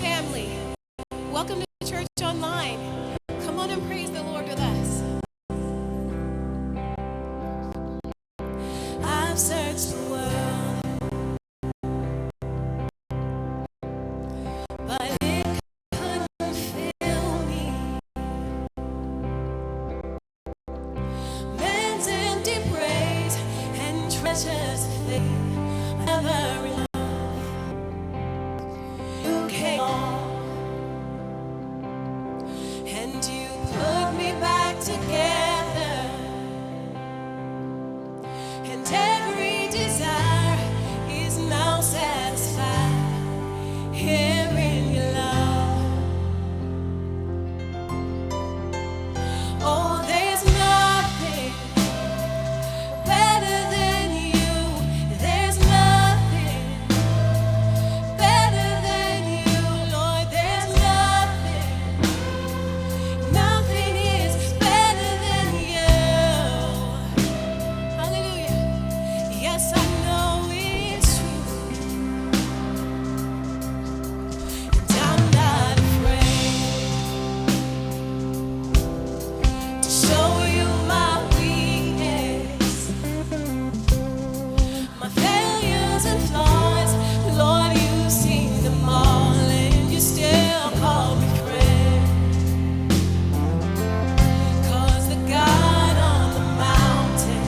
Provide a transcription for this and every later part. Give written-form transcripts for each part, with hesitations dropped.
family. Welcome to Church Online. Come on and praise the Lord with us. I've searched the world, but it couldn't fill me. Man's empty praise and treasures fade, never enough. You came on and you put me back together, and every desire is now satisfied here in your love. Oh, there's nothing better than you. There's nothing better than you, Lord. There's nothing is better than you. Hallelujah. Yes, I know it's true, and I'm not afraid to show you my weakness, my failures and flaws. Lord, you've seen them all, and you still call me friend. 'Cause the God on the mountain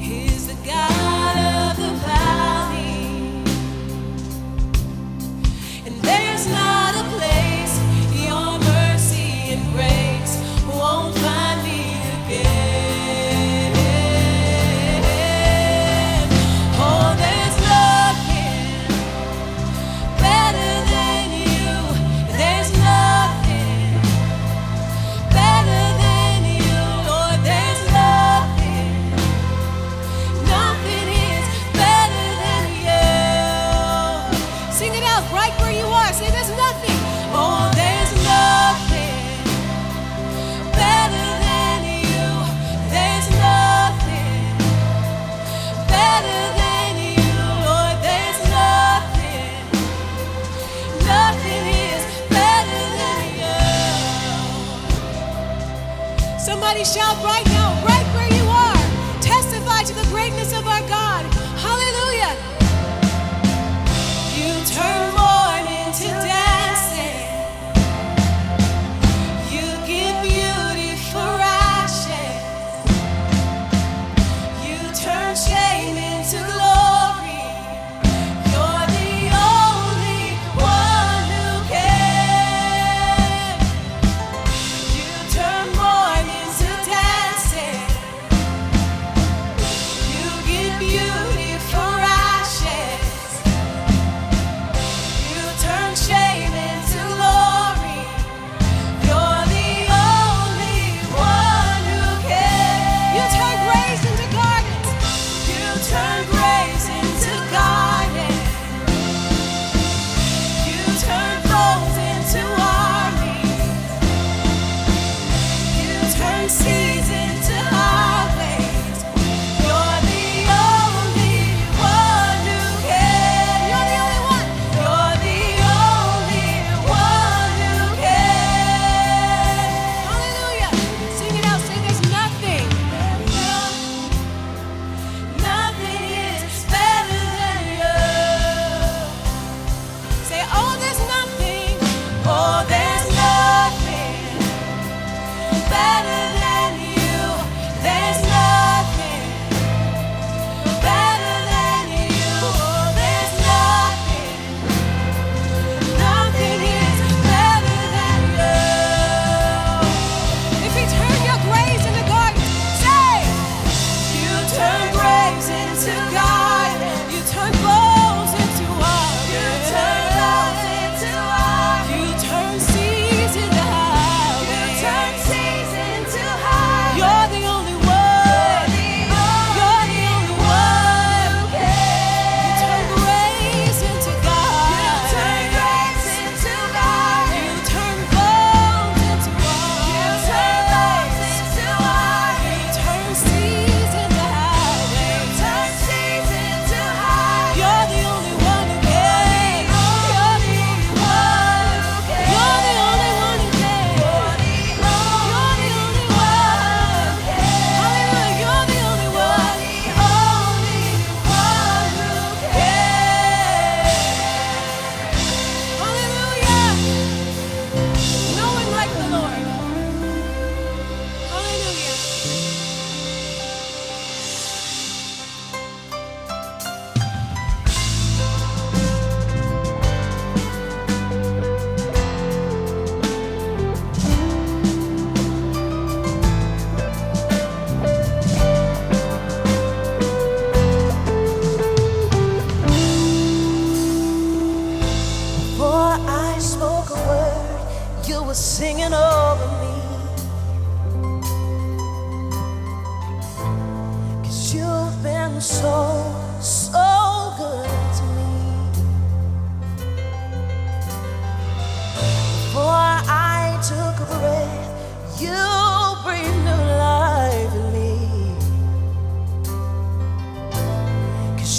is the God of the valley, and there's not a place your mercy and grace won't find me again. Oh, there's nothing better than you. There's nothing better than you, Lord. There's nothing is better than you. Sing it out right where you are. Say, there's nothing. Oh, there's nothing better than you. There's nothing better than you, Lord. There's nothing is better than you. Somebody shout right now, right where you are. Testify to the greatness of our God. Hallelujah. You turn mourning to dancing. You give beauty for ashes. You turn shame into glory. You're the only one who can. You turn mourning to dancing.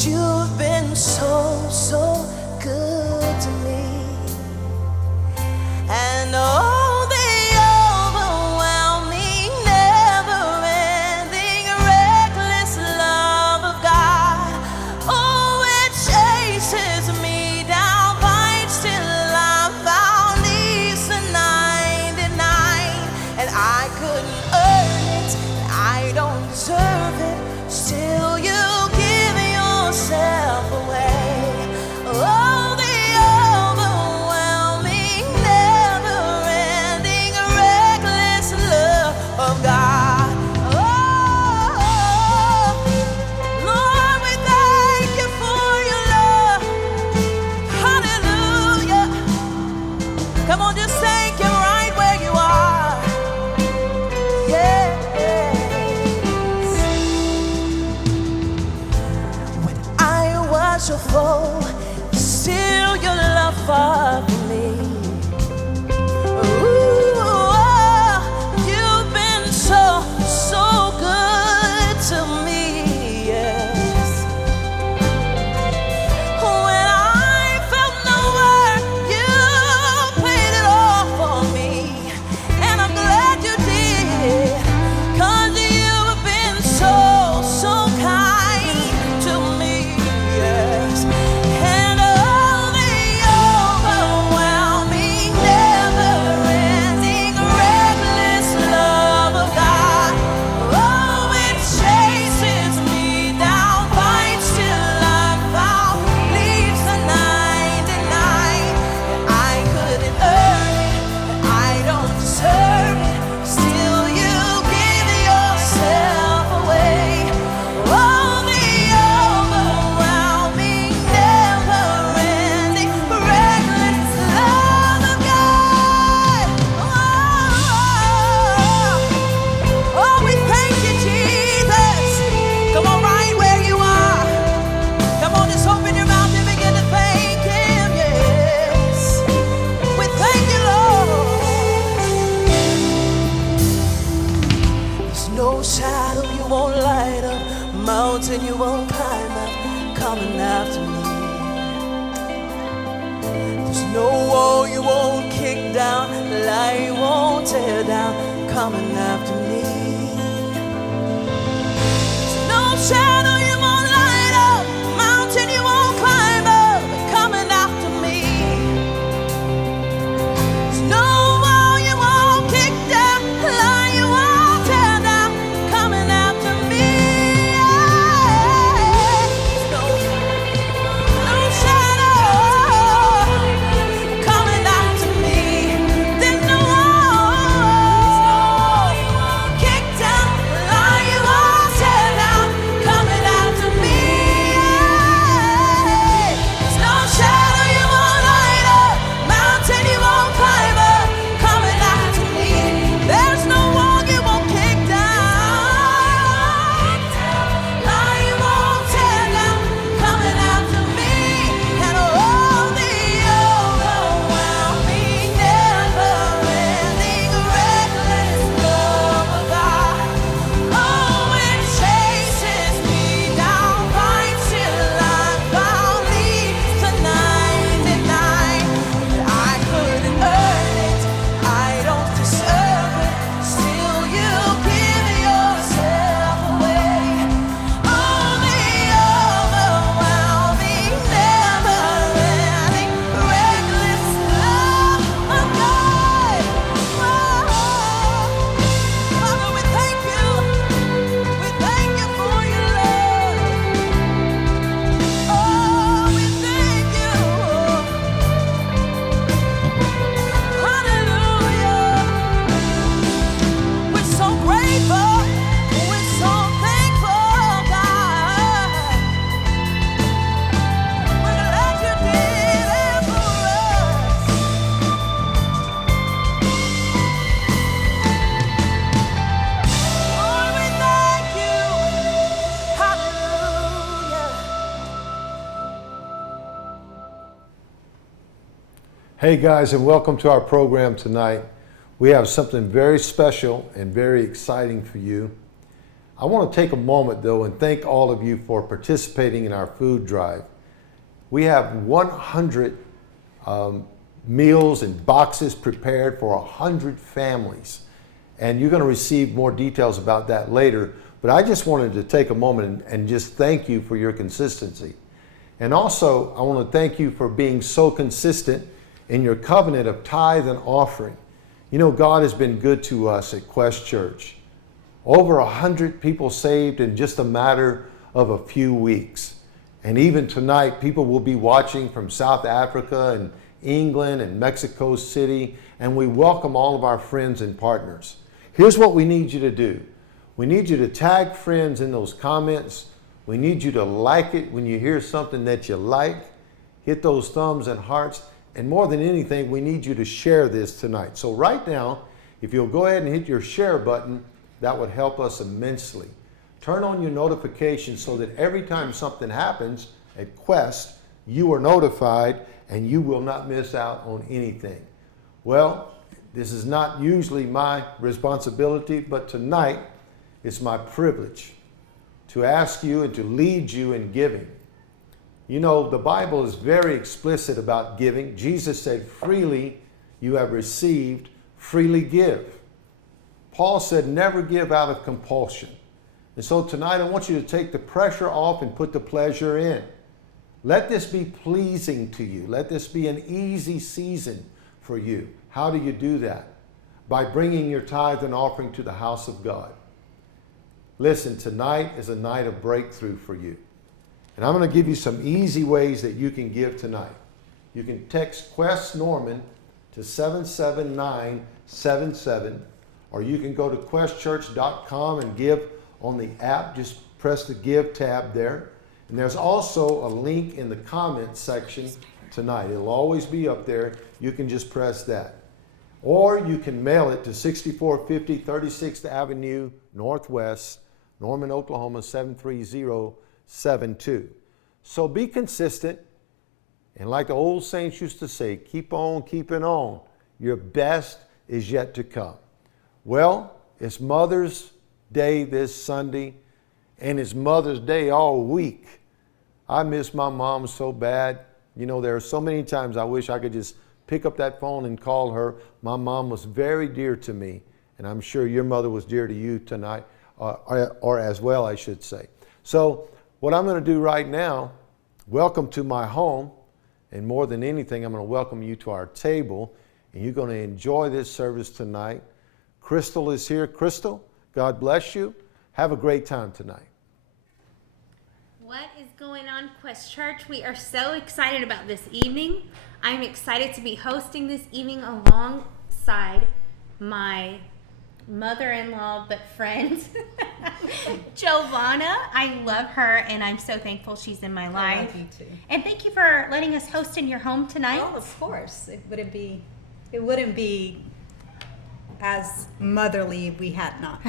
You've been so, so good to me. And oh, the overwhelming, never-ending, reckless love of God. Oh, it chases me down, fights till I'm found, leaves the 99. And I couldn't earn it, I don't deserve it. Still you give yourself away. Oh, the overwhelming, never-ending, reckless love of God. Oh, Lord, we thank you for your love. Hallelujah. Come on, just thank him right where you are. Yes. When I was your foe, still your love for me. Ooh, oh, you've been so, so good to me, yes. When I felt no worth, you paid it all for me. And I'm glad you did, 'cause you've been so, so kind to me, yes. And all the overwhelming, never-ending, reckless love of God. Oh, it chases me down, fights till I'm found, leaves the 99. And I couldn't earn it, I don't deserve it. Still you give yourself away. Oh, the overwhelming, never-ending, reckless love of God. Oh, we thank you, Jesus. Come on, right where you are. Come on, just open your mouth and begin to thank him, yes. We thank you, Lord. There's no shadow you won't light up, mountain you won't climb up, coming after me. There's no wall you won't kick down, lie you won't tear down, coming after me. There's no shadow you won't light up, mountain you won't climb up, coming after me. There's no wall you won't kick down, lie you won't tear down, coming after me. There's no shadow coming after me. There's no wall kick down, lie you won't tear down, coming after me. There's no shadow you won't light up, mountain you won't climb up, coming after me. There's no wall you won't kick down, lie you won't tear down, coming after me. And all the overwhelming, never-ending, reckless love of God. Oh, it chases me down, fights till I'm found, leaves the 99. I couldn't earn it, I don't deserve it. Still you give yourself away. Oh, the overwhelming, never-ending, reckless love of God. Father, we thank you. We thank you for your love. Oh, we thank you. Hallelujah. We're so grateful. We're so thankful, God. We're glad you did it for us. Lord, we thank you. Hallelujah. Hey guys, and welcome to our program tonight. We have something very special and very exciting for you. I want to take a moment, though, and thank all of you for participating in our food drive. We have 100 meals and boxes prepared for 100 families. And you're going to receive more details about that later. But I just wanted to take a moment and just thank you for your consistency. And also, I want to thank you for being so consistent in your covenant of tithe and offering. You know, God has been good to us at Quest Church. Over 100 people saved in just a matter of a few weeks. And even tonight, people will be watching from South Africa and England and Mexico City. And we welcome all of our friends and partners. Here's what we need you to do. We need you to tag friends in those comments. We need you to like it when you hear something that you like. Hit those thumbs and hearts. And more than anything, we need you to share this tonight. So right now, if you'll go ahead and hit your share button, that would help us immensely. Turn on your notifications so that every time something happens at Quest, you are notified and you will not miss out on anything. Well, this is not usually my responsibility, but tonight it's my privilege to ask you and to lead you in giving. You know, the Bible is very explicit about giving. Jesus said, freely you have received, freely give. Paul said, never give out of compulsion. And so tonight I want you to take the pressure off and put the pleasure in. Let this be pleasing to you. Let this be an easy season for you. How do you do that? By bringing your tithe and offering to the house of God. Listen, tonight is a night of breakthrough for you. And I'm going to give you some easy ways that you can give tonight. You can text Quest Norman to 77977, or you can go to questchurch.com and give on the app. Just press the Give tab there. And there's also a link in the comments section tonight. It'll always be up there. You can just press that. Or you can mail it to 6450 36th Avenue Northwest, Norman, Oklahoma 73072. So be consistent. And like the old saints used to say, keep on keeping on. Your best is yet to come. Well, it's Mother's Day this Sunday, and it's Mother's Day all week. I miss my mom so bad. You know, there are so many times I wish I could just pick up that phone and call her. My mom was very dear to me, and I'm sure your mother was dear to you tonight, or as well, I should say. So what I'm going to do right now, welcome to my home, and more than anything, I'm going to welcome you to our table, and you're going to enjoy this service tonight. Crystal is here. Crystal, God bless you. Have a great time tonight. What is going on, Quest Church? We are so excited about this evening. I'm excited to be hosting this evening alongside my mother-in-law but friend, Jovahna. I love her, and I'm so thankful she's in my life. I love you too. And thank you for letting us host in your home tonight. Oh, of course. It wouldn't be as motherly if we had not.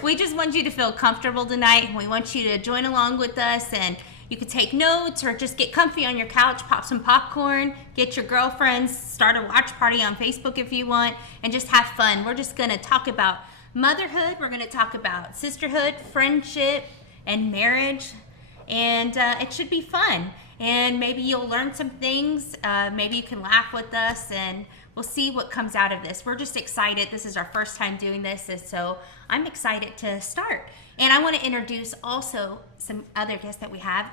We just want you to feel comfortable tonight. We want you to join along with us, and you could take notes or just get comfy on your couch, pop some popcorn, get your girlfriends, start a watch party on Facebook if you want, and just have fun. We're just going to talk about motherhood. We're going to talk about sisterhood, friendship, and marriage, and it should be fun. And maybe you'll learn some things. Maybe you can laugh with us, and we'll see what comes out of this. We're just excited. This is our first time doing this, and so I'm excited to start. And I want to introduce also some other guests that we have.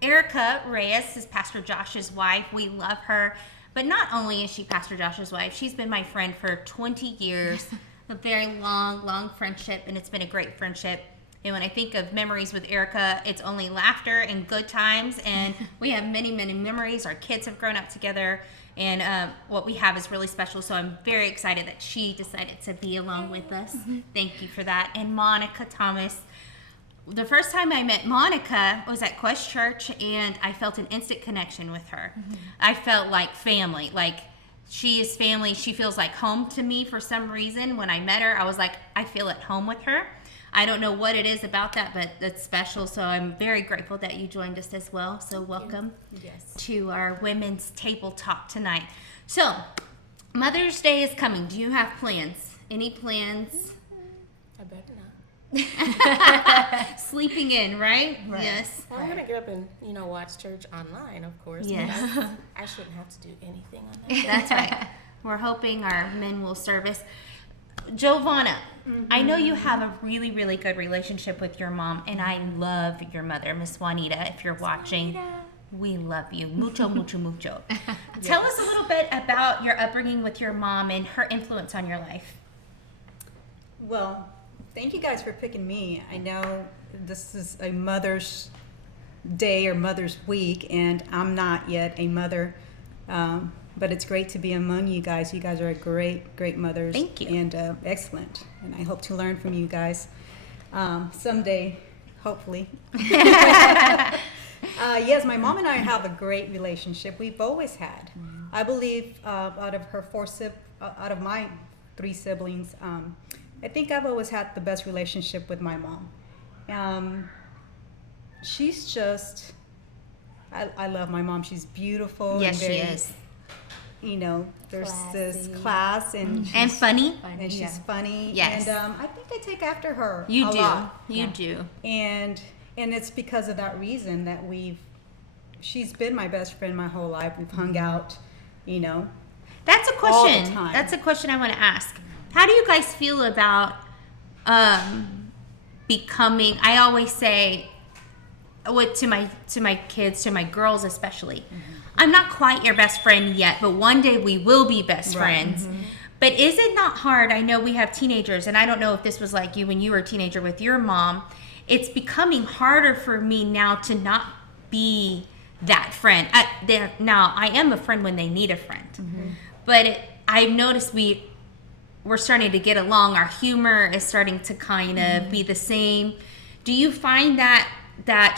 Erica Reyes is Pastor Josh's wife. We love her. But not only is she Pastor Josh's wife, she's been my friend for 20 years. A very long friendship, and it's been a great friendship. And when I think of memories with Erica, it's only laughter and good times. And we have many memories. Our kids have grown up together. And what we have is really special. So I'm very excited that she decided to be along with us. Thank you for that. And Monica Thomas. The first time I met Monica was at Quest Church, and I felt an instant connection with her. I felt like family. Like, she is family. She feels like home to me for some reason. When I met her, I was like, I feel at home with her. I don't know what it is about that, but it's special. So I'm very grateful that you joined us as well. So welcome to our women's table talk tonight. So Mother's Day is coming. Do you have plans? Any plans? I better not. Sleeping in, right? Yes. Well, I'm gonna get up and watch church online, of course. Yes. But I shouldn't have to do anything on that. That's right. We're hoping our men will service. Jovahna, I know you have a really, really good relationship with your mom, and I love your mother, Miss Juanita. If you're watching, we love you. Mucho, mucho, mucho. Tell us a little bit about your upbringing with your mom and her influence on your life. Well, thank you guys for picking me. I know this is a Mother's Day or Mother's Week, and I'm not yet a mother. But it's great to be among you guys. You guys are great, great mothers. Thank you. And excellent. And I hope to learn from you guys someday, hopefully. Yes, my mom and I have a great relationship. We've always had. I believe out of my 3 siblings, I think I've always had the best relationship with my mom. She's just, I love my mom. She's beautiful. Yes, and she very, is. There's this Classy. class and And funny. and she's funny. Yes. And I think I take after her You a do. lot. You do. And it's because of that reason that she's been my best friend my whole life. We've hung out, That's a all the question. time. That's a question I want to ask. How do you guys feel about becoming? I always say, to my kids, to my girls especially, I'm not quite your best friend yet, but one day we will be best friends. But is it not hard? I know we have teenagers, and I don't know if this was like you when you were a teenager with your mom. It's becoming harder for me now to not be that friend. Now, I am a friend when they need a friend. But I've noticed we're starting to get along. Our humor is starting to kind of be the same. Do you find that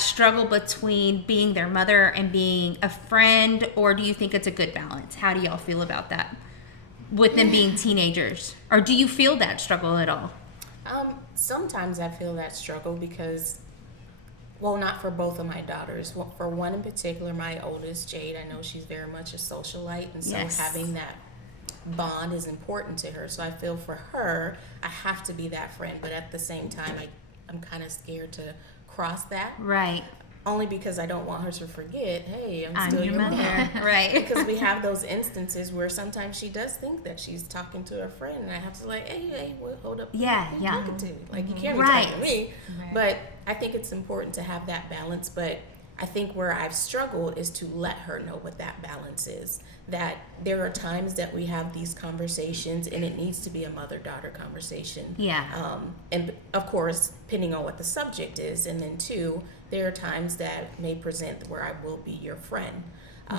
struggle between being their mother and being a friend, or do you think it's a good balance? How do y'all feel about that with them being teenagers? Or do you feel that struggle at all? Sometimes I feel that struggle because, well, not for both of my daughters. Well, for one in particular, my oldest, Jade, I know she's very much a socialite, and so Yes. having that bond is important to her. So I feel for her, I have to be that friend, but at the same time, I'm kind of scared to cross that. Right. Only because I don't want her to forget, hey, I'm I'm still your your mother. mom. Right. Because we have those instances where sometimes she does think that she's talking to a friend, and I have to hey, well, hold up. Yeah, Who yeah. you talking to? Like, you can't be Right. talking to me. But I think it's important to have that balance. But I think where I've struggled is to let her know what that balance is. That there are times that we have these conversations, and it needs to be a mother-daughter conversation. Yeah. And of course, depending on what the subject is, and then 2, there are times that may present where I will be your friend.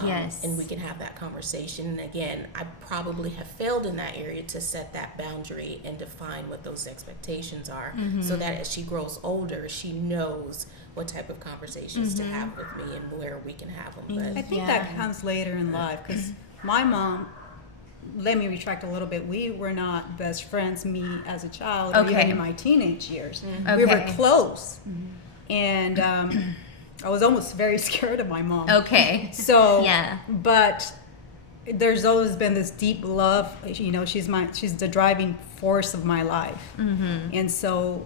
Yes. And we can have that conversation. And again, I probably have failed in that area to set that boundary and define what those expectations are, so that as she grows older, she knows what type of conversations to have with me and where we can have them. I But think that comes later in life because my mom, let me retract a little bit, we were not best friends, me as a child, or even Okay. in my teenage years. Okay. We were close. And I was almost very scared of my mom. Okay. So, Yeah. but there's always been this deep love. She's the driving force of my life. And so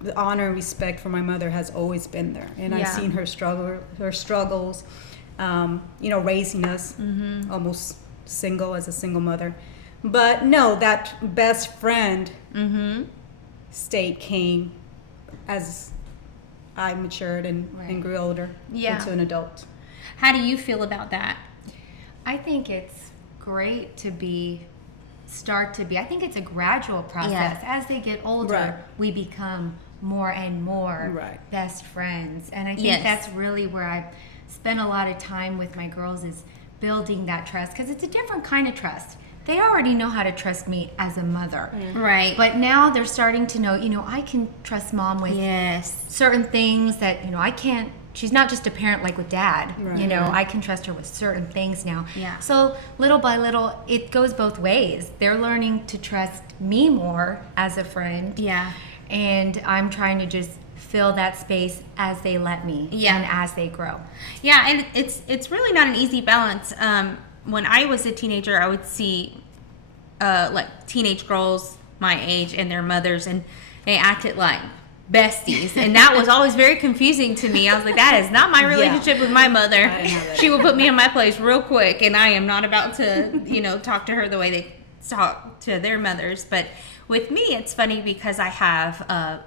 the honor and respect for my mother has always been there. And I've Yeah. seen her struggles, raising us, almost single as a single mother. But no, that best friend state came as I matured and grew older into an adult. How do you feel about that? I think it's great to start to be. I think it's a gradual process. Yeah. As they get older, Right. we become more and more Right. best friends. And I think Yes. that's really where I spend a lot of time with my girls is building that trust, because it's a different kind of trust. They already know how to trust me as a mother. Right. But now they're starting to know, I can trust mom with Yes. certain things that, I can't. She's not just a parent like with dad. Right. I can trust her with certain things now. Yeah. So little by little, it goes both ways. They're learning to trust me more as a friend. Yeah. And I'm trying to just fill that space as they let me. Yeah. And as they grow. Yeah, and it's really not an easy balance. When I was a teenager, I would see like teenage girls my age and their mothers, and they acted like besties, and that was always very confusing to me. I was like, that is not my relationship with my mother. She will put me in my place real quick, and I am not about to, talk to her the way they talk to their mothers. But with me, it's funny because I have a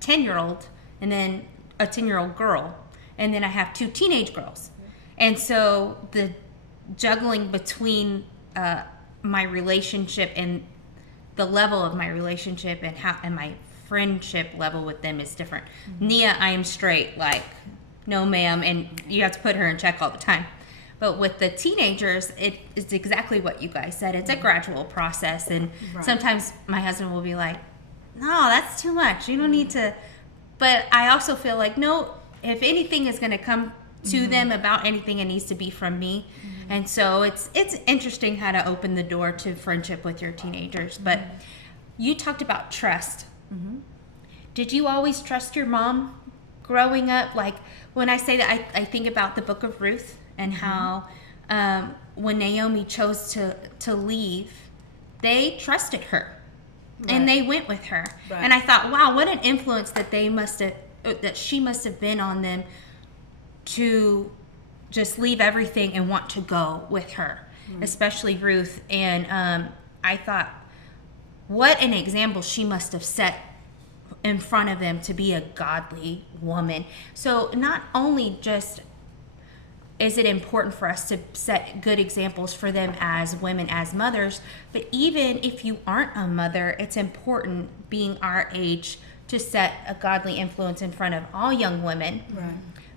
10-year-old and then a 10-year-old girl, and then I have 2 teenage girls. And so the juggling between my relationship and the level of my relationship and my friendship level with them is different. Nia, I am straight, like, no ma'am, and you have to put her in check all the time. But with the teenagers, it is exactly what you guys said. It's a gradual process, and sometimes my husband will be like, no, that's too much. You don't need to. But I also feel like, no, if anything is going to come to them about anything, it needs to be from me. And so it's interesting how to open the door to friendship with your teenagers. But you talked about trust. Did you always trust your mom growing up? Like, when I say that, I think about the book of Ruth and how when Naomi chose to leave, they trusted her and they went with her. And I thought, wow, what an influence that she must have been on them to just leave everything and want to go with her, especially Ruth. And I thought, what an example she must have set in front of them to be a godly woman. So not only just is it important for us to set good examples for them as women, as mothers, but even if you aren't a mother, it's important, being our age, to set a godly influence in front of all young women.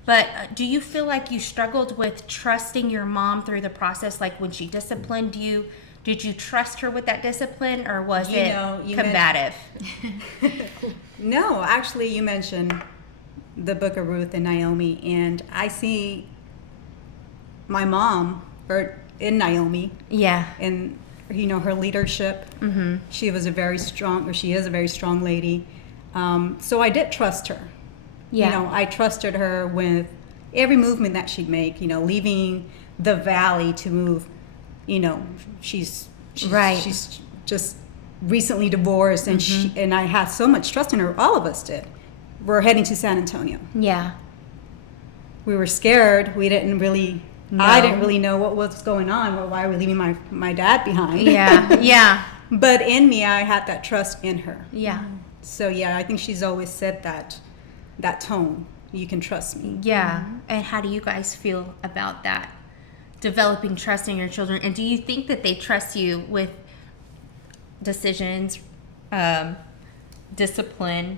But do you feel like you struggled with trusting your mom through the process? Like, when she disciplined you, did you trust her with that discipline, or was it combative? No, actually, you mentioned the book of Ruth and Naomi, and I see my mom in Naomi. And her leadership. She was she is a very strong lady. So I did trust her. I trusted her with every movement that she'd make, leaving the valley to move, she's just recently divorced, and and I had so much trust in her. All of us did. We're heading to San Antonio. We were scared. We didn't really I didn't really know what was going on, or why we're leaving my dad behind. But in me, I had that trust in her. So I think she's always said that tone. You can trust me. And how do you guys feel about that? Developing trust in your children, and do you think that they trust you with decisions, discipline,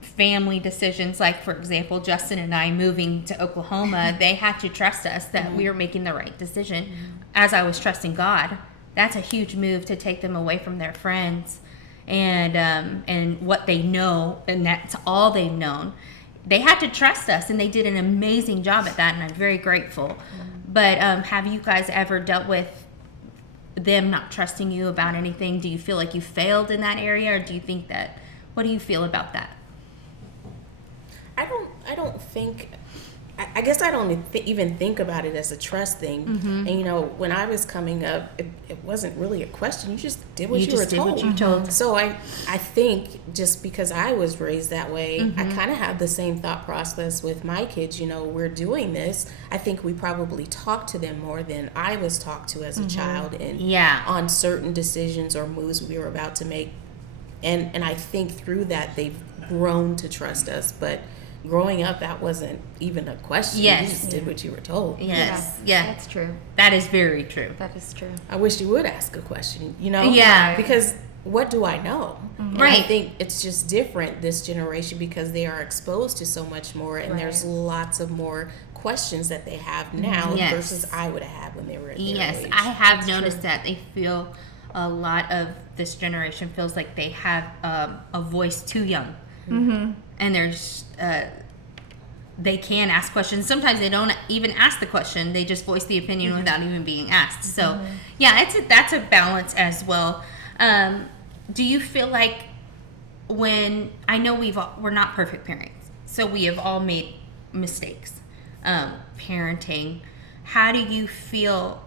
family decisions? Like, for example, Justin and I moving to Oklahoma, they had to trust us that we were making the right decision, as I was trusting God. That's a huge move, to take them away from their friends and what they know, and that's all they've known. They had to trust us, and they did an amazing job at that, and I'm very grateful. But have you guys ever dealt with them not trusting you about anything? Do you feel like you failed in that area, or do you think that, what do you feel about that? I guess I don't even think about it as a trust thing. And when I was coming up, it wasn't really a question. You just did what you were told. So I think just because I was raised that way, I kind of have the same thought process with my kids. We're doing this. I think we probably talk to them more than I was talked to as a child, and on certain decisions or moves we were about to make. And I think through that they've grown to trust us. But growing up, that wasn't even a question. You just did what you were told. That's true. That is very true. That is true. I wish you would ask a question, because what do I know? And I think it's just different this generation, because they are exposed to so much more, and there's lots of more questions that they have now versus I would have had when they were at their age. I have noticed that they feel, a lot of this generation feels like they have a voice too young. And there's they can ask questions. Sometimes they don't even ask the question, they just voice the opinion without even being asked. So that's a balance as well. Do you feel like, when I know we're not perfect parents, so we have all made mistakes parenting, how do you feel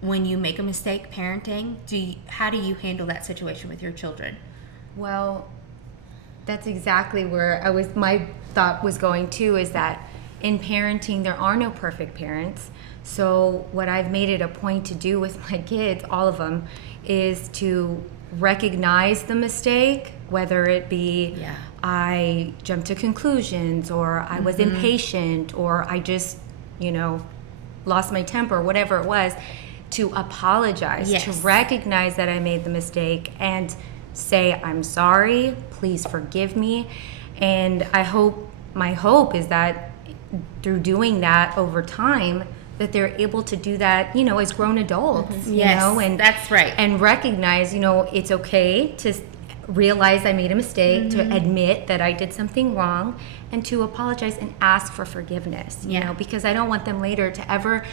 when you make a mistake parenting? How do you handle that situation with your children? Well, That's exactly where my thought was going too, is that in parenting, there are no perfect parents. So what I've made it a point to do with my kids, all of them, is to recognize the mistake, whether it be I jumped to conclusions, or I was impatient, or I just, lost my temper, whatever it was, to apologize, to recognize that I made the mistake and say, I'm sorry, please forgive me. And my hope is that through doing that over time, that they're able to do that, as grown adults, and that's right. And recognize, it's okay to realize I made a mistake, to admit that I did something wrong, and to apologize and ask for forgiveness, because I don't want them later to ever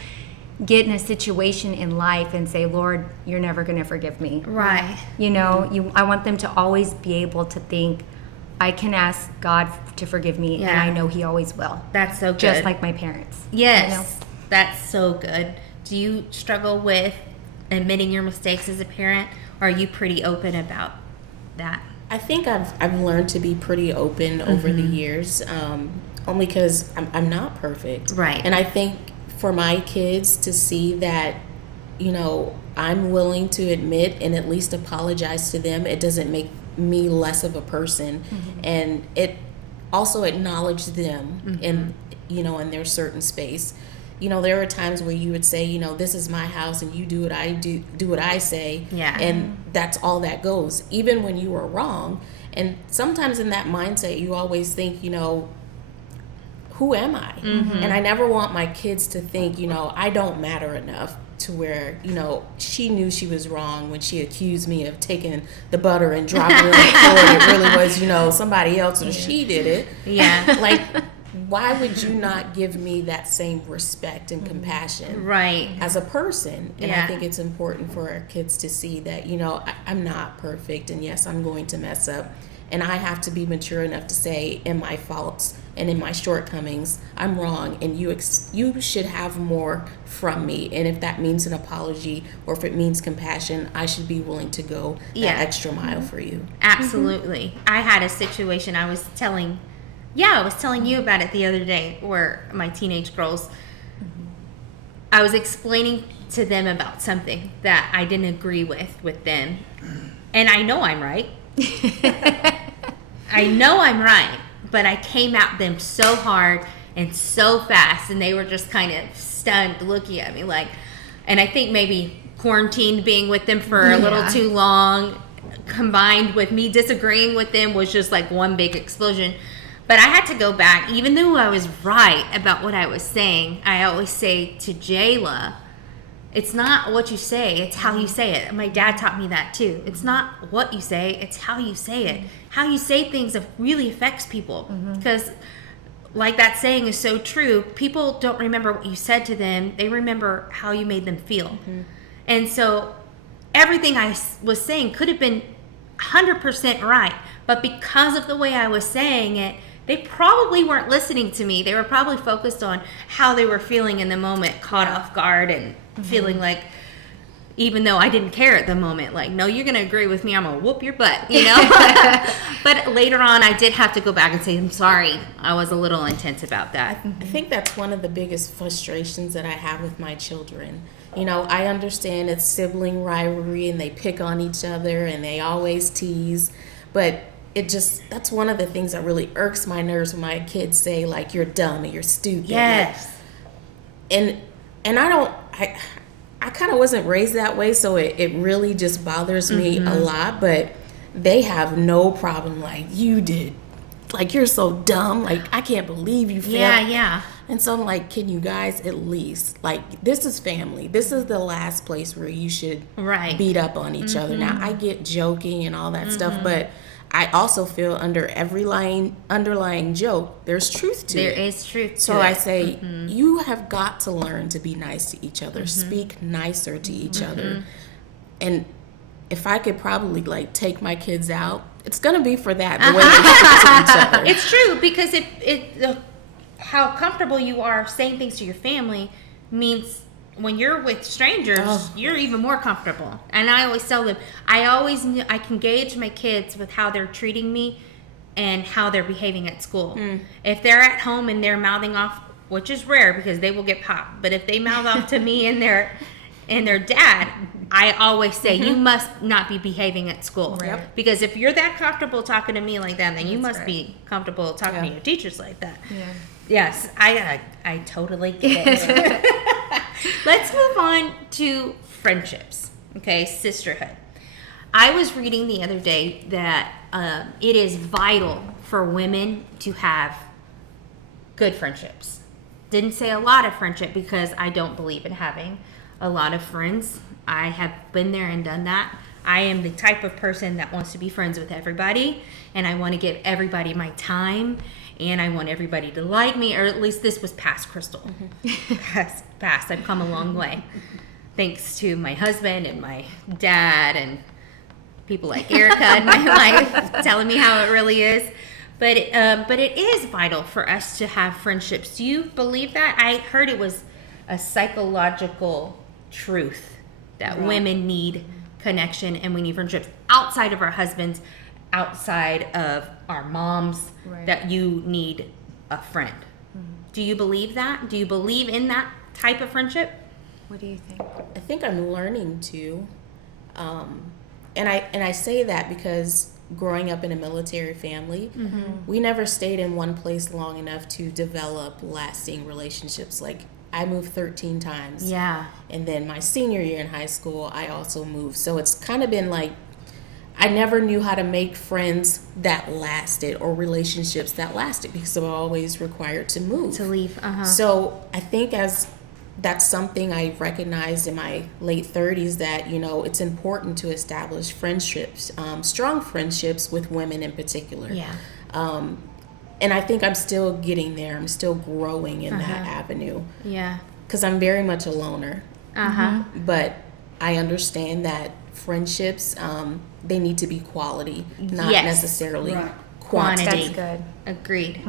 get in a situation in life and say, Lord, you're never going to forgive me. Right. I want them to always be able to think, I can ask God to forgive me, and I know He always will. That's so good. Just like my parents. Yes, that's so good. Do you struggle with admitting your mistakes as a parent, or are you pretty open about that? I think I've learned to be pretty open over the years, only because I'm not perfect. Right. And I think for my kids to see that, I'm willing to admit and at least apologize to them, it doesn't make me less of a person. And it also acknowledged them in their certain space. There are times where you would say, this is my house and you do what I do what I say. Yeah. And that's all that goes, even when you are wrong. And sometimes in that mindset, you always think, who am I? And I never want my kids to think, I don't matter enough to where, she knew she was wrong when she accused me of taking the butter and dropping it on the floor. It really was, somebody else, or she did it. Yeah. Like, why would you not give me that same respect and compassion as a person? And I think it's important for our kids to see that, I'm not perfect, and yes, I'm going to mess up. And I have to be mature enough to say, in my faults and in my shortcomings, I'm wrong, and you should have more from me. And if that means an apology, or if it means compassion, I should be willing to go that extra mile for you. Absolutely. I had a situation I was telling you about it the other day, where my teenage girls, I was explaining to them about something that I didn't agree with them. And I know I'm right. I know I'm right, but I came at them so hard and so fast, and they were just kind of stunned looking at me like, and I think maybe quarantined being with them for a little too long, combined with me disagreeing with them, was just like one big explosion. But I had to go back, even though I was right about what I was saying. I always say to Jayla, it's not what you say, it's how you say it. My dad taught me that too. It's not what you say, it's how you say it. How you say things really affects people. Because like that saying is so true, people don't remember what you said to them, they remember how you made them feel. And so everything I was saying could have been 100% right, but because of the way I was saying it, they probably weren't listening to me. They were probably focused on how they were feeling in the moment, caught off guard, and feeling like, even though I didn't care at the moment, like, no, you're going to agree with me, I'm going to whoop your butt, But later on, I did have to go back and say, I'm sorry, I was a little intense about that. I think that's one of the biggest frustrations that I have with my children. I understand it's sibling rivalry and they pick on each other and they always tease, but that's one of the things that really irks my nerves when my kids say, like, you're dumb and you're stupid. Yes. And I kind of wasn't raised that way, so it really just bothers me a lot, but they have no problem, like, you did, like, you're so dumb, like, I can't believe you failed. Yeah. And so I'm like, can you guys at least, like, this is family. This is the last place where you should beat up on each other. Now, I get joking and all that stuff, but I also feel under every underlying joke, there's truth to it. There is truth to it. So I say, you have got to learn to be nice to each other, speak nicer to each other. And if I could probably, like, take my kids out, it's going to be for that, the way they talk to each other. It's true, because how comfortable you are saying things to your family means when you're with strangers, you're even more comfortable. And I always tell them, I can gauge my kids with how they're treating me and how they're behaving at school. If they're at home and they're mouthing off, which is rare because they will get popped, but if they mouth off to me and their dad, I always say, you must not be behaving at school. Yep. Because if you're that comfortable talking to me like that, then you That's must right. be comfortable talking to your teachers like that. Yeah. Yes, I totally get it. Let's move on to friendships. Okay, sisterhood. I was reading the other day that it is vital for women to have good friendships. Didn't say a lot of friendship because I don't believe in having a lot of friends. I have been there and done that. I am the type of person that wants to be friends with everybody, and I want to give everybody my time, and I want everybody to like me, or at least this was past Crystal. Past. I've come a long way. Thanks to my husband and my dad and people like Erica in my life telling me how it really is. But it is vital for us to have friendships. Do you believe that? I heard it was a psychological truth that women need connection and we need friendships outside of our husbands, outside of our moms, Right. that you need a friend. Do you believe that? Do you believe in that type of friendship? What do you think? I think I'm learning to, and I say that because growing up in a military family, we never stayed in one place long enough to develop lasting relationships. Like, I moved 13 times. Yeah. And then my senior year in high school, I also moved. So it's kind of been like, I never knew how to make friends that lasted or relationships that lasted because I'm always required to move. To leave. So I think that's something I recognized in my late 30s, that, you know, it's important to establish friendships, strong friendships with women in particular. Yeah. And I think I'm still getting there. I'm still growing in that avenue Yeah. because I'm very much a loner. But I understand that friendships, they need to be quality, not Yes. necessarily Right. quantity. That's good. Agreed.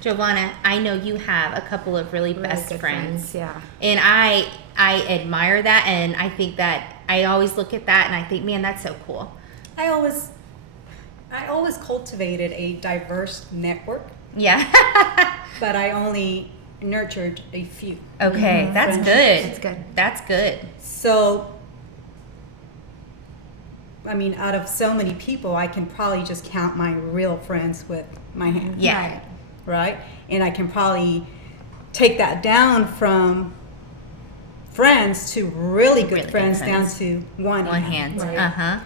Jovahna, I know you have a couple of really best good friends. Yeah. And I admire that, and I think that I always look at that and I think, man, that's so cool. I always cultivated a diverse network, Yeah. but I only nurtured a few. Okay, that's good. That's good. That's good. So, I mean, out of so many people, I can probably just count my real friends with my hand. Yeah. Right? And I can probably take that down from friends to really good Really good friends, friends. down to one hand. right? Uh-huh.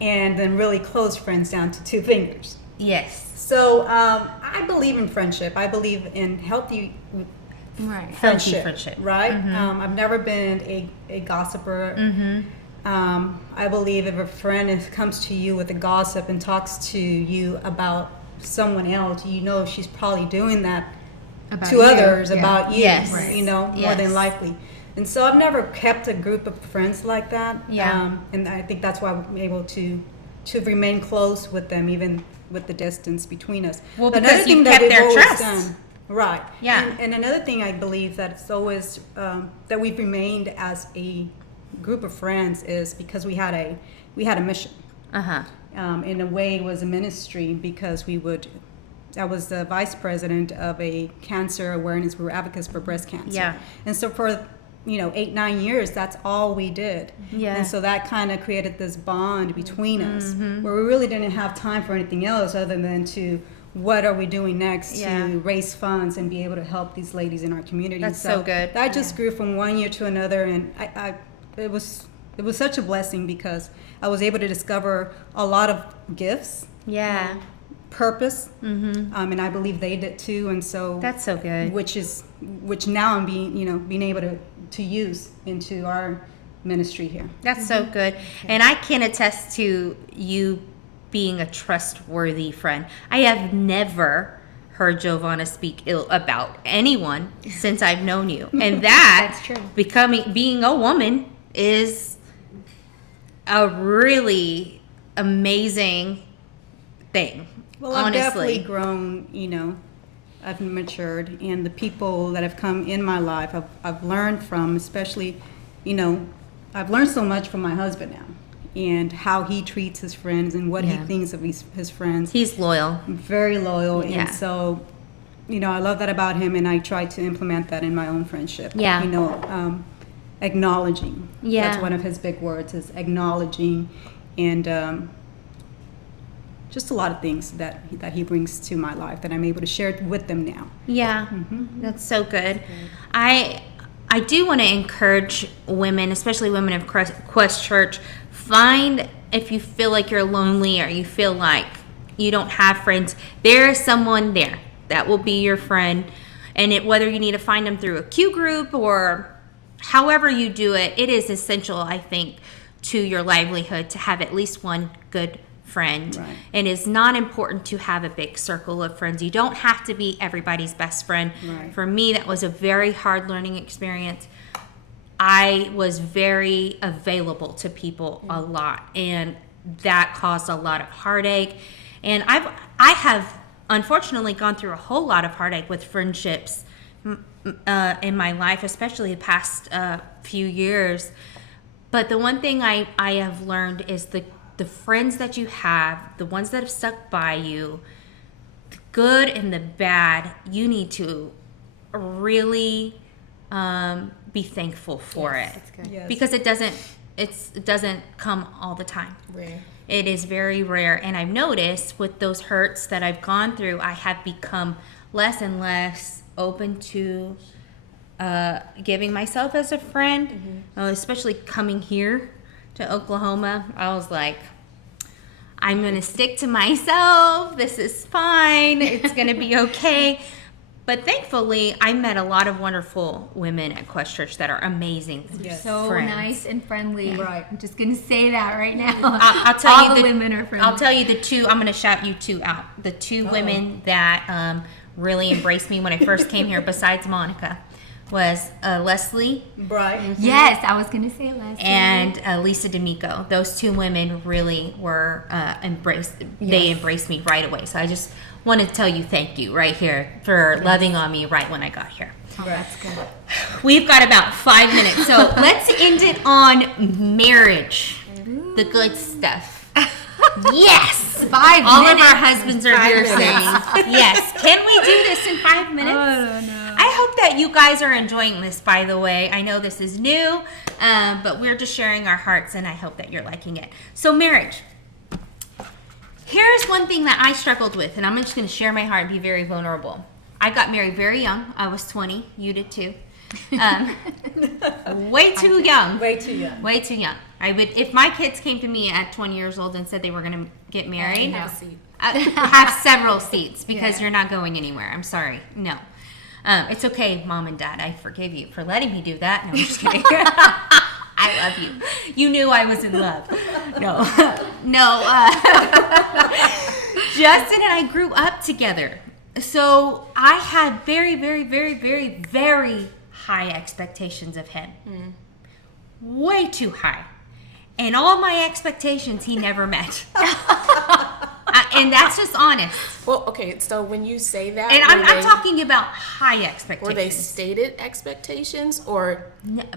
And then really close friends down to 2 fingers. Yes. So I believe in friendship. I believe in healthy Right. Healthy friendship. right? I've never been a gossiper. I believe if a friend comes to you with a gossip and talks to you about someone else, you know she's probably doing that About to you, others yeah. about you, Yes. Right. you know, more Yes. than likely. And so I've never kept a group of friends like that. Yeah. And I think that's why I'm able to remain close with them, even with the distance between us. Well, Another because you thing that kept we've their always trust. done- right. Yeah. And another thing I believe that it's always that we've remained as a group of friends is because we had a mission. Uh-huh. In a way, it was a ministry because I was the vice president of a cancer awareness. We were advocates for breast cancer. Yeah. And so for 8-9 years, that's all we did. Yeah. And so that kind of created this bond between us, Mm-hmm. where we really didn't have time for anything else other than to what are we doing next Yeah. to raise funds and be able to help these ladies in our community. That's so good. That just grew from one year to another, and it was such a blessing because I was able to discover a lot of gifts, Yeah. purpose, and I believe they did too. And so That's so good. which now I'm being able to use into our ministry here. That's so good. And I can attest to you being a trustworthy friend. I have never heard Jovahna speak ill about anyone since I've known you. And that That's true. being a woman is a really amazing thing. Well, I've honestly. definitely grown, I've matured, and the people that have come in my life, I've learned from, especially, I've learned so much from my husband now. and how he treats his friends and what he thinks of his friends. He's loyal. Very loyal. Yeah. And so, I love that about him, and I try to implement that in my own friendship. Yeah. Acknowledging. Yeah. That's one of his big words, is acknowledging, and just a lot of things that he brings to my life that I'm able to share with them now. Yeah, that's so good. I do want to encourage women, especially women of Quest Church, find, if you feel like you're lonely or you feel like you don't have friends, there is someone there that will be your friend. And whether you need to find them through a Q group or however you do it, it is essential, I think, to your livelihood to have at least one good friend. Right. And it's not important to have a big circle of friends. You don't have to be everybody's best friend. Right. For me, that was a very hard learning experience. I was very available to people a lot, and that caused a lot of heartache. And I have unfortunately gone through a whole lot of heartache with friendships in my life, especially the past few years. But the one thing I have learned is the friends that you have, the ones that have stuck by you, the good and the bad, you need to really be thankful for it. That's good. Yes. Because it doesn't come all the time. Rare. It is very rare. And I've noticed with those hurts that I've gone through, I have become less and less open to giving myself as a friend, especially coming here to Oklahoma. I was like, I'm going to stick to myself. This is fine. It's going to be okay. But thankfully, I met a lot of wonderful women at Quest Church that are amazing. Yes. So friends. nice and friendly. Right. I'm just gonna say that right now. I'll tell All you the the women are friendly. I'll tell you the two. I'm going to shout you two out. The two women that really embraced me when I first came here, besides Monica, was Leslie Right. Yes, I was gonna say Leslie. and Lisa D'Amico. Those two women really were embraced. They embraced me right away. So I just want to tell you thank you right here for loving on me right when I got here. Oh, that's good. We've got about 5 minutes, so let's end it on marriage, the good stuff. Yes, 5 all minutes. of our husbands are here minutes. saying yes. Can we do this in 5 minutes? Oh, no. I hope that you guys are enjoying this, by the way. I know this is new, but we're just sharing our hearts, and I hope that you're liking it. So marriage. Here's one thing that I struggled with, and I'm just going to share my heart and be very vulnerable. I got married very young. I was 20. You did too. Way too young. Way too young. Way too young. I would, if my kids came to me at 20 years old and said they were going to get married, Have a seat. have several seats because Yeah. you're not going anywhere. I'm sorry. No. It's okay, Mom and Dad. I forgive you for letting me do that. No, I'm just kidding. I love you. You knew I was in love. No. No. Justin and I grew up together. So I had very, very, very, very, very high expectations of him. Way too high. And all my expectations he never met. And that's just honest. Well, okay, so when you say that, And were I'm they- talking about high expectations. Were they stated expectations or?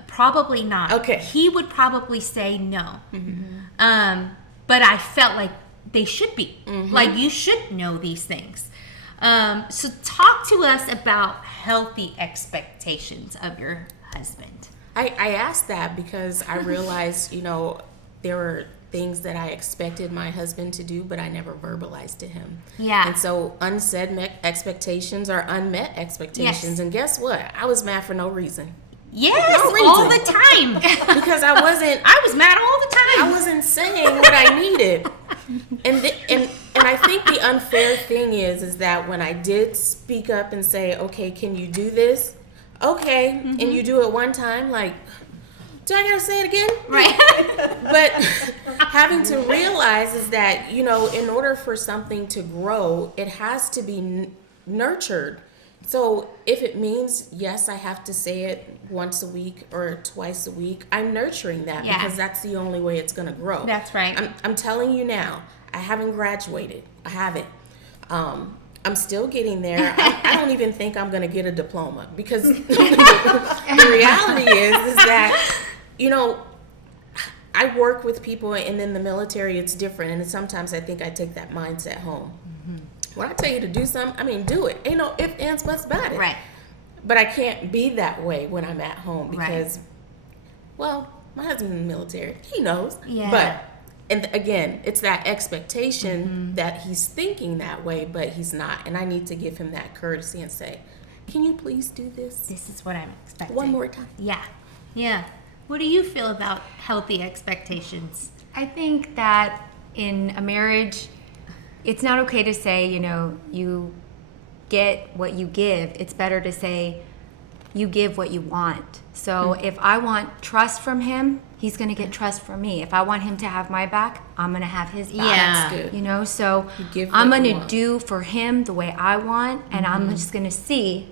Probably not. Okay. He would probably say no. But I felt like they should be. Like, you should know these things. So talk to us about healthy expectations of your husband. I asked that because I realized, there were things that I expected my husband to do, but I never verbalized to him. Yeah. And so unsaid expectations are unmet expectations. Yes. And guess what? I was mad for no reason. Yes, No reason. all the time. Because I I was mad all the time. I wasn't saying what I needed. And I think the unfair thing is that when I did speak up and say, okay, can you do this? Okay. And you do it one time, like, do I gotta say it again? Right. But having to realize is that, in order for something to grow, it has to be nurtured. So if it means, yes, I have to say it once a week or twice a week, I'm nurturing that Yeah. because that's the only way it's going to grow. That's right. I'm telling you now, I haven't graduated. I haven't. I'm still getting there. I don't even think I'm going to get a diploma because the reality is that, I work with people, and in the military, it's different. And sometimes I think I take that mindset home. When I tell you to do something, I mean, do it. Ain't no ifs, ands, buts about it. Right. But I can't be that way when I'm at home Right. because, well, my husband's in the military. He knows. Yeah. But, and again, it's that expectation that he's thinking that way, but he's not. And I need to give him that courtesy and say, can you please do this This is what I'm expecting. one more time? Yeah. Yeah. What do you feel about healthy expectations? I think that in a marriage, it's not okay to say, you get what you give. It's better to say you give what you want. So if I want trust from him, he's going to get trust from me. If I want him to have my back, I'm going to have his back. Yeah. That's good. So You give I'm what going you to want. do for him the way I want, and I'm just going to see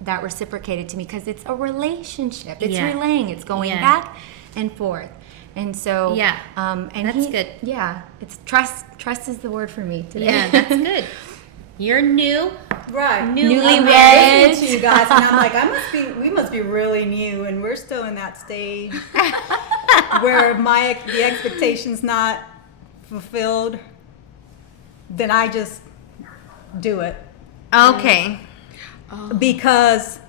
that reciprocated to me because it's a relationship. It's Yeah. relaying. It's going Yeah. back and forth. And so, Yeah. and That's good. Yeah, it's trust. Trust is the word for me today. Yeah, that's good. You're new. Right. Newlyweds. I'm listening to you guys, and I'm like, we must be really new, and we're still in that stage where the expectation's not fulfilled. Then I just do it Okay. because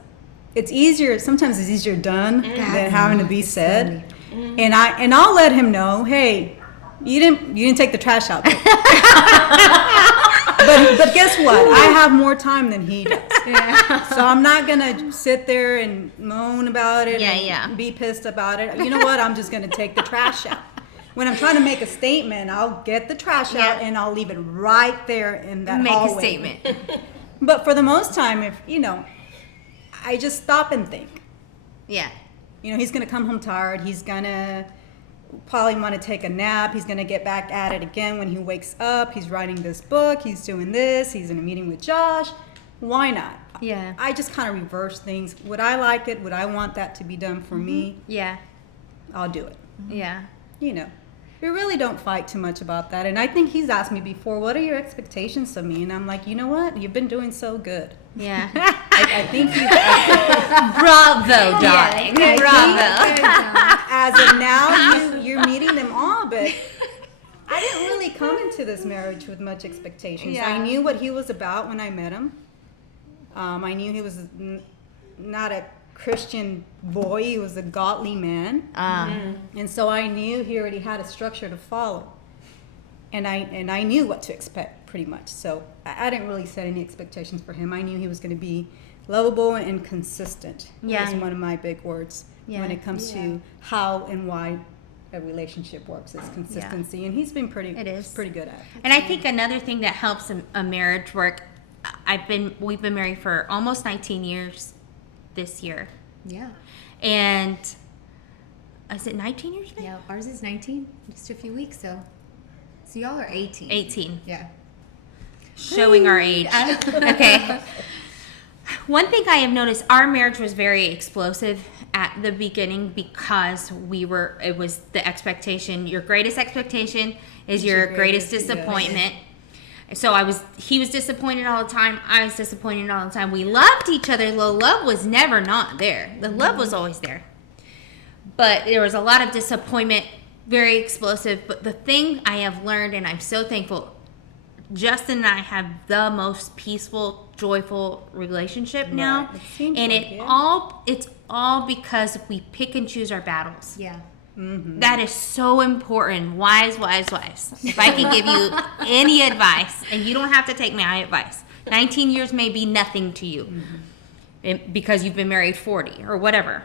it's easier. Sometimes it's easier done than having to be said. And I'll let him know, hey, you didn't take the trash out. But guess what? I have more time than he does. So I'm not gonna sit there and moan about it and be pissed about it. You know what? I'm just gonna take the trash out. When I'm trying to make a statement, I'll get the trash out and I'll leave it right there in that Make hallway. a statement. But for the most time, if I just stop and think. Yeah. He's gonna come home tired. He's gonna probably want to take a nap. He's gonna get back at it again when he wakes up. He's writing this book. He's doing this. He's in a meeting with Josh. Why not? Yeah. I just kind of reverse things. Would I like it? Would I want that to be done for me? Yeah. I'll do it. Yeah. We really don't fight too much about that. And I think he's asked me before, what are your expectations of me? And I'm like, you know what? You've been doing so good. Yeah. I think Bravo, darling. Bravo. as of now, you're meeting them all, but I didn't really come into this marriage with much expectations. Yeah. I knew what he was about when I met him. I knew he was not a Christian boy; he was a godly man, and so I knew he already had a structure to follow, and I knew what to expect pretty much. So I didn't really set any expectations for him. I knew he was going to be lovable and consistent. Yeah. Is one of my big words when it comes to how and why a relationship works is consistency, and he's been pretty good at it. And I think another thing that helps a marriage work, we've been married for almost 19 years this year. Yeah. And is it 19 years now? Yeah, ours is 19, just a few weeks, so y'all are 18. 18. Yeah. Showing our age. Okay. One thing I have noticed, our marriage was very explosive at the beginning because it was the expectation. Your greatest expectation is your greatest disappointment. So he was disappointed all the time. I was disappointed all the time. We loved each other. The love was never not there. The love was always there. But there was a lot of disappointment, very explosive. But the thing I have learned, and I'm so thankful, Justin and I have the most peaceful, joyful relationship now. It seems and like it's all because we pick and choose our battles. Yeah. Mm-hmm. That is so important. Wise. If I can give you any advice, and you don't have to take my advice. 19 years may be nothing to you because you've been married 40 or whatever.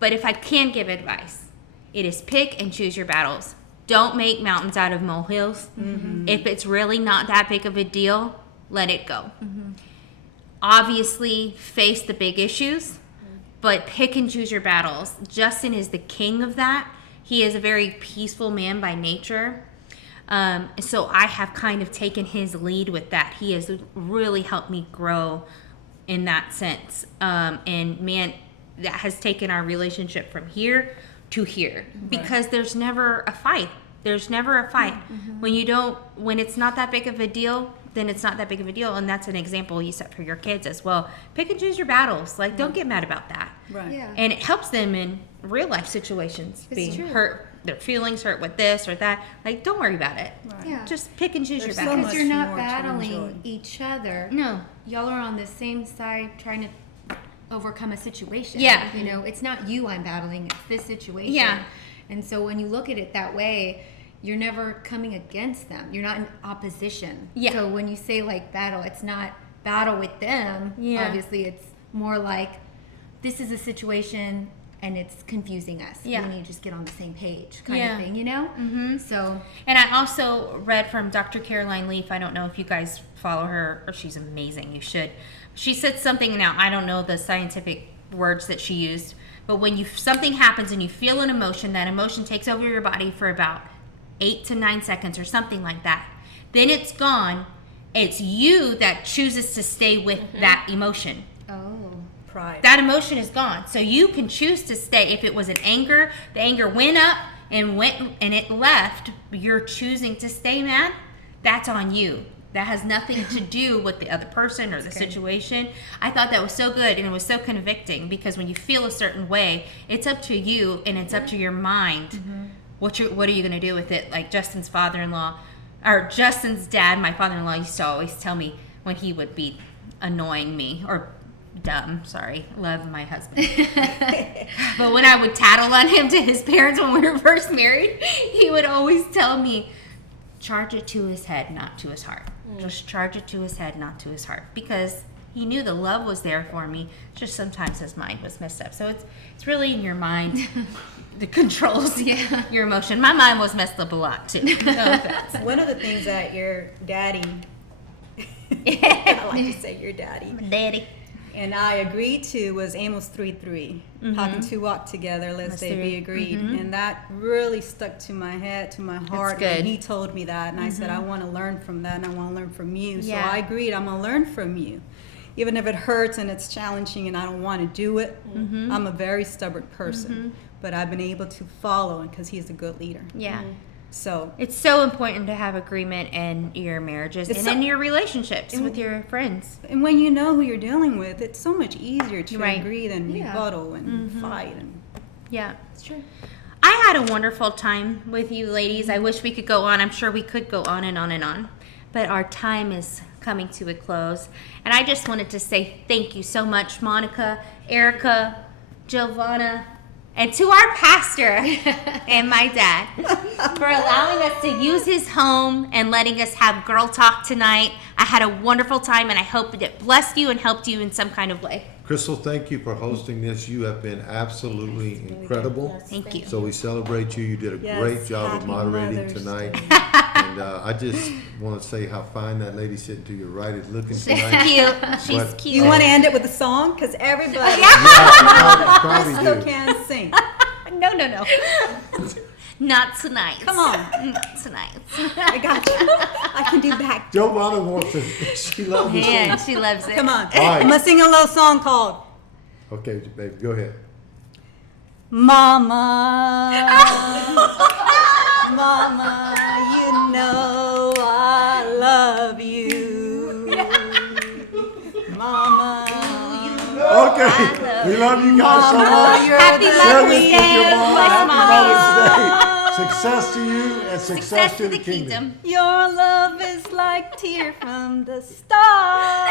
But if I can give advice, it is pick and choose your battles. Don't make mountains out of molehills. Mm-hmm. If it's really not that big of a deal, let it go. Mm-hmm. Obviously, face the big issues, but pick and choose your battles. Justin is the king of that. He is a very peaceful man by nature. So I have kind of taken his lead with that. He has really helped me grow in that sense. And man, that has taken our relationship from here to here because there's never a fight. There's never a fight. Mm-hmm. When it's not that big of a deal, then it's not that big of a deal. And that's an example you set for your kids as well. Pick and choose your battles. Like, don't get mad about that. Right. Yeah. And it helps them in real life situations. It's true. their feelings hurt with this or that. Like, don't worry about it. Right. Yeah. Just pick and choose There's your so battles. much Because you're not more to battling enjoy. each other. No. Y'all are on the same side trying to overcome a situation. Yeah. You know, it's not you I'm battling, it's this situation. Yeah. And so when you look at it that way, you're never coming against them. You're not in opposition. Yeah. So when you say like battle, it's not battle with them. Yeah. Obviously, it's more like this is a situation and it's confusing us. Yeah. We need to just get on the same page kind Yeah. of thing, you know? Mm-hmm. So And I also read from Dr. Caroline Leaf. I don't know if you guys follow her, or she's amazing. You should. She said something. Now I don't know the scientific words that she used, but when something happens and you feel an emotion, that emotion takes over your body for about 8 to 9 seconds or something like that. Then it's gone. It's you that chooses to stay with that emotion. oh. Pride. That emotion is gone. So you can choose to stay. If it was an anger, the anger went up and it left. You're choosing to stay mad. That's on you. That has nothing to do with the other person or the situation. I thought that was so good, and it was so convicting, because when you feel a certain way, it's up to you and it's up to your mind. What are you going to do with it? Like Justin's father-in-law, or Justin's dad, my father-in-law, used to always tell me when he would be annoying me, or dumb, sorry, love my husband. But when I would tattle on him to his parents when we were first married, he would always tell me, charge it to his head, not to his heart. Just charge it to his head, not to his heart. Because he knew the love was there for me, just sometimes his mind was messed up. So it's really in your mind that controls your emotion. My mind was messed up a lot too. No offense. One of the things that your daddy, I like to say your daddy, Daddy. and I agreed to was Amos 3:3. How can two walk together lest they be agreed? And that really stuck to my head, to my heart. good. When he told me that, and I said, I want to learn from that, and I want to learn from you. Yeah. So I agreed, I'm going to learn from you. Even if it hurts and it's challenging and I don't want to do it, I'm a very stubborn person. But I've been able to follow, because he's a good leader. Yeah. So It's so important to have agreement in your marriages It's and so- in your relationships with your friends. And when you know who you're dealing with, it's so much easier to Right. agree than Yeah. rebuttal and fight. And Yeah. It's true. I had a wonderful time with you ladies. I wish we could go on. I'm sure we could go on and on and on. But our time is coming to a close. And I just wanted to say thank you so much, Monica, Erica, Jovahna, and to our pastor and my dad for allowing us to use his home and letting us have girl talk tonight. I had a wonderful time, and I hope it blessed you and helped you in some kind of way. Crystal, thank you for hosting this. You have been absolutely incredible. Thank you. So we celebrate you. You did a Yes, great job of happy moderating Mother's tonight. Day. And I just want to say how fine that lady sitting to your right is looking She's tonight. cute. She's But- cute. you want to end it with a song? Because everybody Yeah, probably still do. can sing. No. Not tonight. Come on. Not tonight. I got you. I can do back. Jovahna wants to, she loves to Man, sing. she loves it. Come on. All right. I'm going to sing a little song called Okay, baby, go ahead. Mama. Mama, you know I love you. Mama. Okay, we love you guys so much. You're Happy the Share Mother's this with your Day. mom. Bless Happy Mom. Mother's Day. Success to you and success to the kingdom. Your love is like tear from the stars.